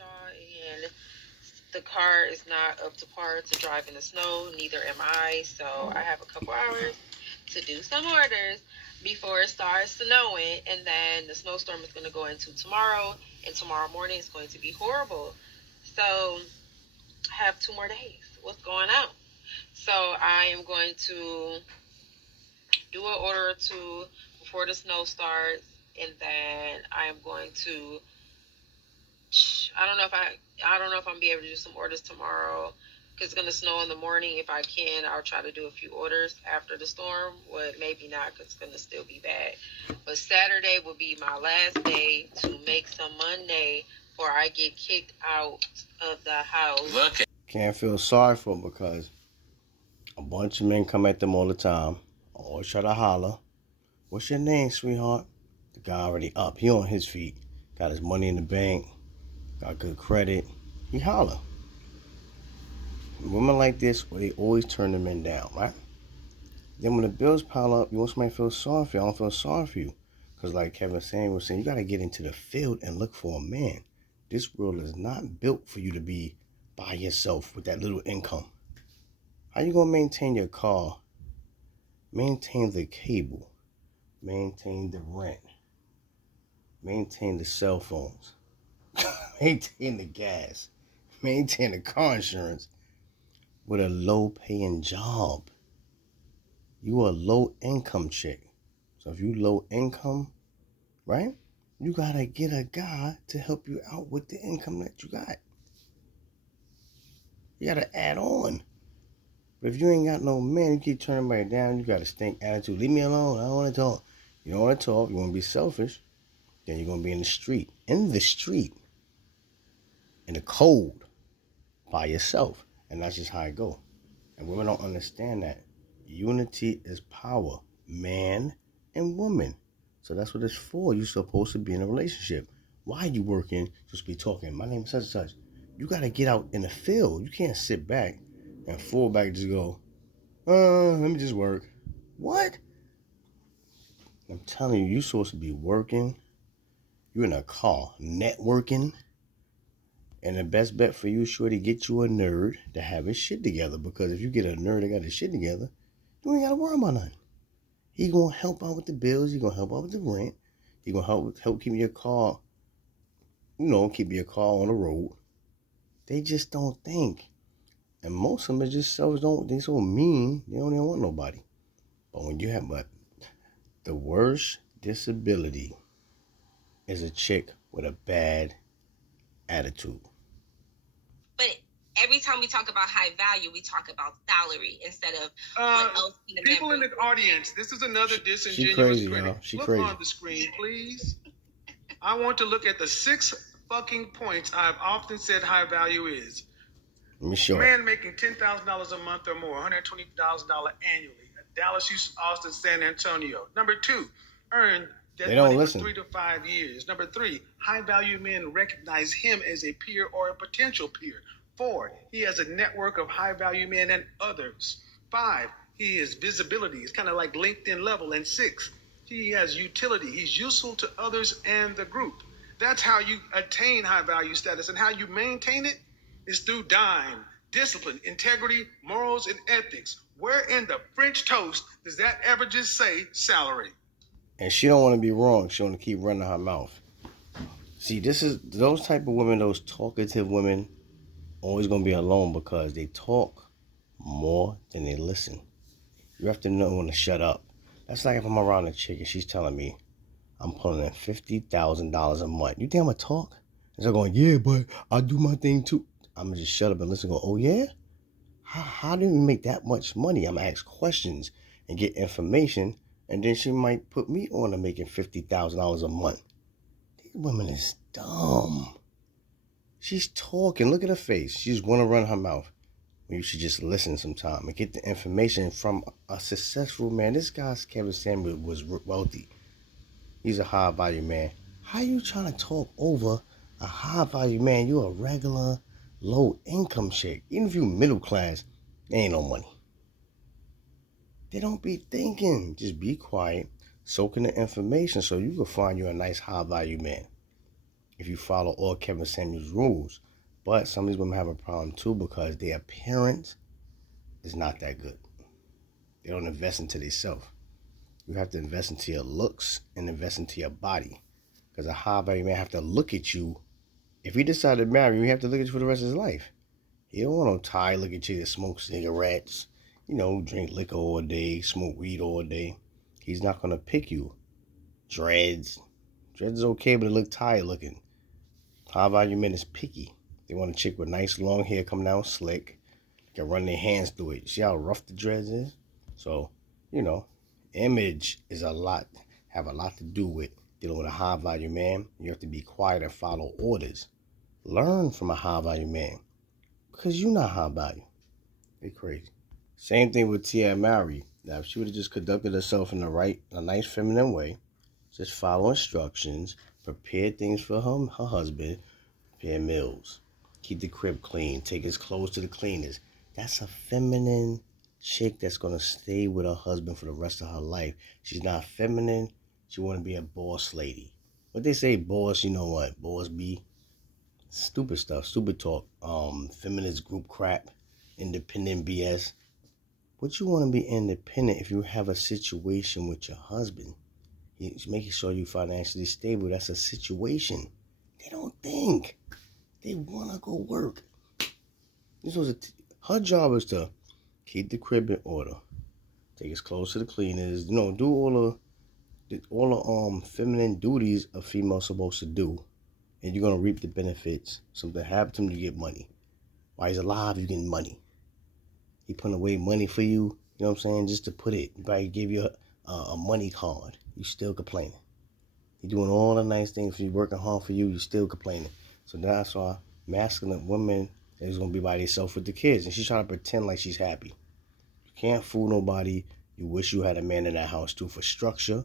y'all, and the car is not up to par to drive in the snow. Neither am I. So I have a couple hours to do some orders before it starts snowing, and then the snowstorm is going to go into tomorrow, and tomorrow morning is going to be horrible. So I have 2 more days. What's going on? So I am going to do an order or two before the snow starts, and then I am going to. I don't know if I'm gonna be able to do some orders tomorrow because it's gonna snow in the morning. If I can, I'll try to do a few orders after the storm. Well, maybe not because it's gonna still be bad. But Saturday will be my last day to make some money before I get kicked out of the house. Look, can't feel sorry for them because a bunch of men come at them all the time. Always try to holler. What's your name, sweetheart? The guy already up. He on his feet. Got his money in the bank. Got good credit. He holler. Women like this, well, they always turn the men down, right? Then when the bills pile up, you want somebody to feel sorry for you. I don't feel sorry for you. Because like Kevin Samuels was saying, you got to get into the field and look for a man. This world is not built for you to be by yourself with that little income. How you going to maintain your car, maintain the cable, maintain the rent, maintain the cell phones, maintain the gas, maintain the car insurance with a low-paying job? You a low-income chick. So if you low income, right? You gotta get a guy to help you out with the income that you got. You gotta add on. But if you ain't got no man, you keep turning everybody down, you got a stink attitude. Leave me alone. I don't want to talk. You don't want to talk. You want to be selfish. Then you're gonna be in the street. In the street. In the cold. By yourself. And that's just how it go. And women don't understand that. Unity is power. Man and woman. So that's what it's for. You're supposed to be in a relationship. Why are you working? Just be talking. My name is such and such. You got to get out in the field. You can't sit back and fall back and just go, let me just work. What? I'm telling you, you're supposed to be working. You're in a car, networking. And the best bet for you is sure to get you a nerd to have his shit together. Because if you get a nerd that got his shit together, you ain't got to worry about nothing. He gonna help out with the bills. He gonna help out with the rent. He gonna help keep your car, keep your car on the road. They just don't think, and most of them are just selfish. They so mean. They don't even want nobody. But when you have, the worst disability is a chick with a bad attitude. But every time we talk about high value, we talk about salary instead of what else can the people in the audience. This is another disingenuous she crazy, critic. y'all. She look crazy. on the screen, please. I want to look at the 6 fucking points I've often said high value is. Let me show Man making $10,000 a month or more, $120,000 annually. Dallas, Houston, Austin, San Antonio. Number 2, earn that money for 3 to 5 years. Number 3, high value men recognize him as a peer or a potential peer. 4, he has a network of high value men and others. 5, he has visibility. It's kind of like LinkedIn level. And 6, he has utility. He's useful to others and the group. That's how you attain high value status, and how you maintain it is through dime, discipline, integrity, morals, and ethics. Where in the French toast does that ever just say salary? And she don't want to be wrong. She want to keep running her mouth. See, this is those type of women, those talkative women, always gonna be alone because they talk more than they listen. You have to know when to shut up. That's like if I'm around a chick and she's telling me I'm pulling in $50,000 a month. You think I'm gonna talk? And they're going, yeah, but I do my thing too. I'm gonna just shut up and listen. And go, oh yeah? How do you make that much money? I'm gonna ask questions and get information, and then she might put me on to making $50,000 a month. These women is dumb. She's talking. Look at her face. She just want to run her mouth. You should just listen sometime and get the information from a successful man. This guy's Kevin Samuel was wealthy. He's a high value man. How you trying to talk over a high value man? You a regular low income chick. Even if you middle class, there ain't no money. They don't be thinking. Just be quiet, soaking the information so you can find you a nice high value man. if you follow all Kevin Samuels rules. But some of these women have a problem too because their appearance is not that good. They don't invest into themselves. You have to invest into your looks and invest into your body. Because a high value man have to look at you. If he decided to marry you, he have to look at you for the rest of his life. He don't want no tie look at you that smoke cigarettes, drink liquor all day, smoke weed all day. He's not going to pick you. Dreads. Dreads is okay, but it look tired looking. High value men is picky. They want a chick with nice long hair coming down slick. Can run their hands through it. See how rough the dreads is? So, image is have a lot to do with dealing with a high value man. You have to be quiet and follow orders. Learn from a high value man. Because you're not high value. They're crazy. Same thing with Tia Mowry. Now, if she would have just conducted herself in a nice feminine way, just follow instructions, prepare things for her husband, prepare meals, keep the crib clean, take his clothes to the cleaners. That's a feminine chick that's going to stay with her husband for the rest of her life. She's not feminine. She want to be a boss lady. What they say, boss, you know what? Boss be stupid stuff, stupid talk, feminist group crap, independent BS. What you want to be independent if you have a situation with your husband? He's making sure you're financially stable. That's a situation. They don't think. They want to go work. Her job is to keep the crib in order, take his clothes to the cleaners, do all the feminine duties a female's supposed to do, and you're gonna reap the benefits. Something happened to him, you get money. While he's alive, you getting money. He putting away money for you. You know what I'm saying? Just to put it, he give you a money card. You still complaining. He doing all the nice things for you, working hard for you. You still complaining. So that's why masculine women is gonna be by themselves with the kids, and she's trying to pretend like she's happy. You can't fool nobody. You wish you had a man in that house too for structure,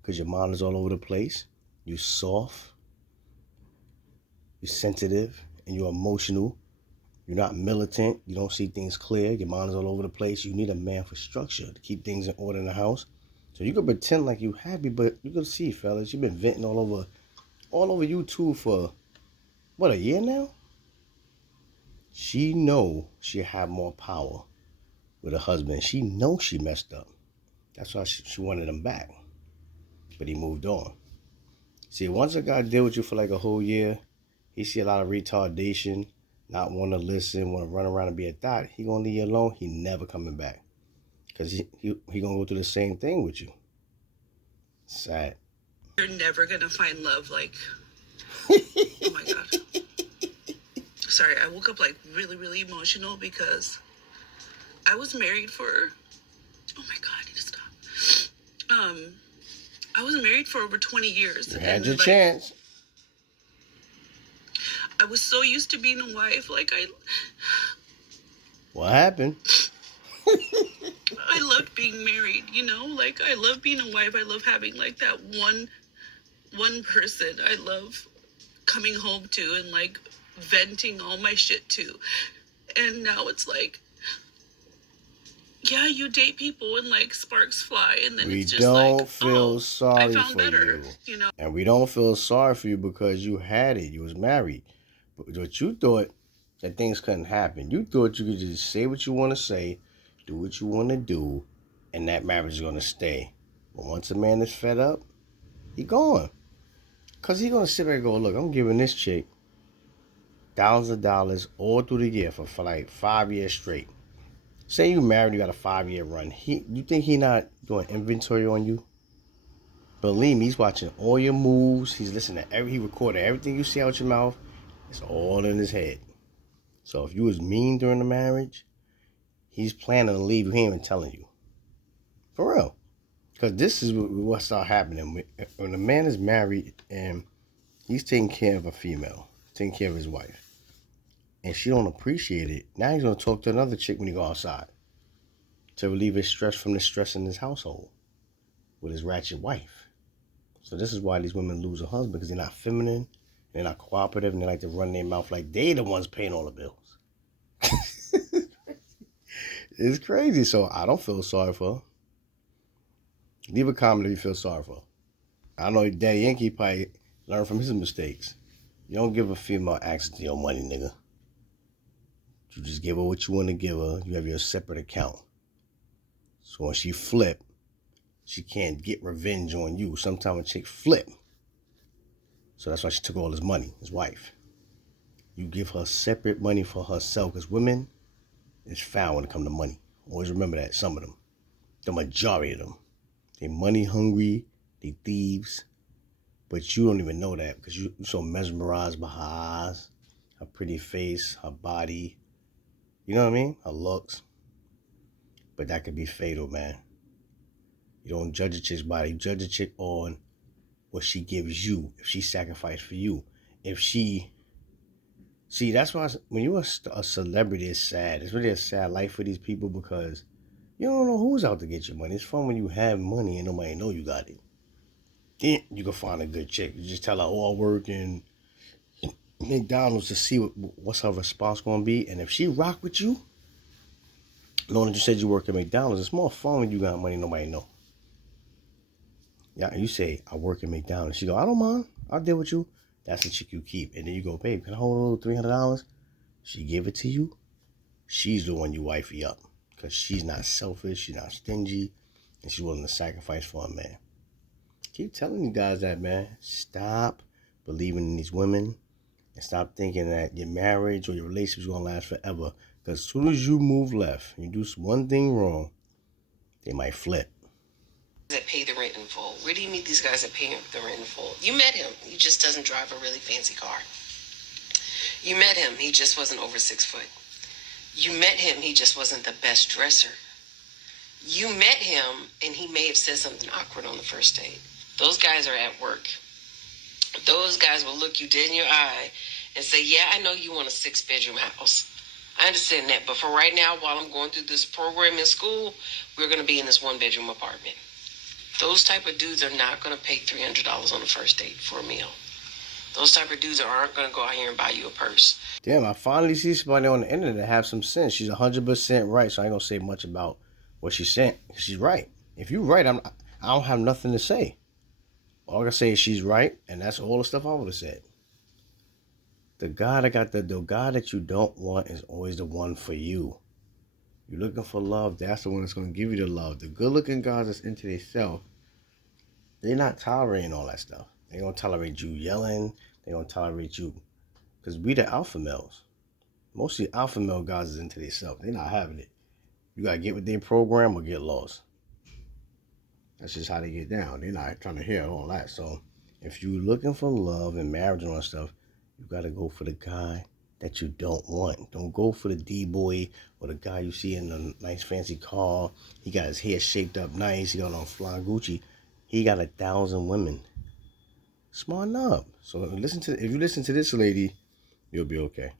because your mind is all over the place. You soft, you're sensitive, and you're emotional. You're not militant. You don't see things clear. Your mind is all over the place. You need a man for structure to keep things in order in the house. So you can pretend like you happy, but you can see, fellas, you've been venting all over YouTube for what, a year now? She know she have more power with her husband. She know she messed up. That's why she wanted him back. But he moved on. See, once a guy deal with you for like a whole year, he see a lot of retardation, not want to listen, want to run around and be a thought. He gonna leave you alone. He never coming back. Because he gonna go through the same thing with you. Sad. You're never gonna find love like, oh my God. Sorry, I woke up like really, really emotional because I was married for, oh my God, I need to stop. I was married for over 20 years. You had your chance. I was so used to being a wife, What happened? I loved being married, I love being a wife. I love having that one person I love coming home to and venting all my shit to. And now it's yeah, you date people and sparks fly, and then we it's just don't feel sorry I found for better, you. And we don't feel sorry for you because you had it. You was married. But what you thought that things couldn't happen. You thought you could just say what you want to say, do what you want to do, and that marriage is going to stay. But once a man is fed up, he gone. Because he's going to sit there and go, look, I'm giving this chick thousands of dollars all through the year for 5 years straight. Say you married, you got a 5-year run. You think he not doing inventory on you? Believe me, he's watching all your moves. He's listening to he recorded everything you say out your mouth. It's all in his head. So if you was mean during the marriage, he's planning to leave you. He ain't even telling you. For real. Because this is what start happening. When a man is married and he's taking care of a female, taking care of his wife, and she don't appreciate it, now he's going to talk to another chick when he go outside to relieve his stress from the stress in his household with his ratchet wife. So this is why these women lose a husband, because they're not feminine, they're not cooperative, and they like to run their mouth like they the ones paying all the bills. It's crazy. So I don't feel sorry for her. Leave a comment if you feel sorry for her. I know Daddy Yankee probably learned from his mistakes. You don't give a female access to your money, nigga. You just give her what you want to give her. You have your separate account. So when she flip, she can't get revenge on you. Sometimes a chick flip. So that's why she took all his money, his wife. You give her separate money for herself, because women is foul when it comes to money. Always remember that, some of them. The majority of them. They money hungry, they thieves. But you don't even know that because you're so mesmerized by her eyes, her pretty face, her body. You know what I mean? Her looks. But that could be fatal, man. You don't judge a chick's body. You judge a chick on what she gives you. If she sacrificed for you. If she... See, that's why when you're a celebrity, it's sad. It's really a sad life for these people because you don't know who's out to get your money. It's fun when you have money and nobody know you got it. Then you can find a good chick. You just tell her, oh, I work in McDonald's to see what's her response going to be. And if she rock with you, knowing that you said you work at McDonald's, it's more fun when you got money and nobody know. Yeah, you say, I work at McDonald's. She go, I don't mind. I'll deal with you. That's the chick you keep. And then you go, babe, can I hold a little $300? She give it to you. She's the one you wifey up. Because she's not selfish. She's not stingy. And she's willing to sacrifice for a man. Keep telling you guys that, man. Stop believing in these women. And stop thinking that your marriage or your relationship is going to last forever. Because as soon as you move left, you do one thing wrong, they might flip. That pay the rent in full. Where do you meet these guys that pay the rent in full? You met him. He just doesn't drive a really fancy car. You met him. He just wasn't over 6 foot. You met him. He just wasn't the best dresser. You met him, and he may have said something awkward on the first date. Those guys are at work. Those guys will look you dead in your eye and say, yeah, I know you want a 6-bedroom house. I understand that. But for right now, while I'm going through this program in school, we're going to be in this 1-bedroom apartment. Those type of dudes are not going to pay $300 on the first date for a meal. Those type of dudes aren't going to go out here and buy you a purse. Damn, I finally see somebody on the internet that have some sense. She's 100% right, so I ain't going to say much about what she's saying. She's right. If you're right, I don't have nothing to say. All I can say is she's right, and that's all the stuff I would have said. The guy that you don't want is always the one for you. You're looking for love, that's the one that's going to give you the love. The good-looking guys that's into themselves, they're not tolerating all that stuff. They're going to tolerate you yelling. They're going to tolerate you. Because we the alpha males. Most of the alpha male guys is into themselves. They're not having it. You got to get with their program or get lost. That's just how they get down. They're not trying to hear all that. So if you're looking for love and marriage and all that stuff, you got to go for the guy that you don't want. Don't go for the D-boy or the guy you see in a nice fancy car. He got his hair shaped up nice. He got on fly Gucci. He got 1,000 women. Smarten up. So if you listen to this lady, you'll be okay.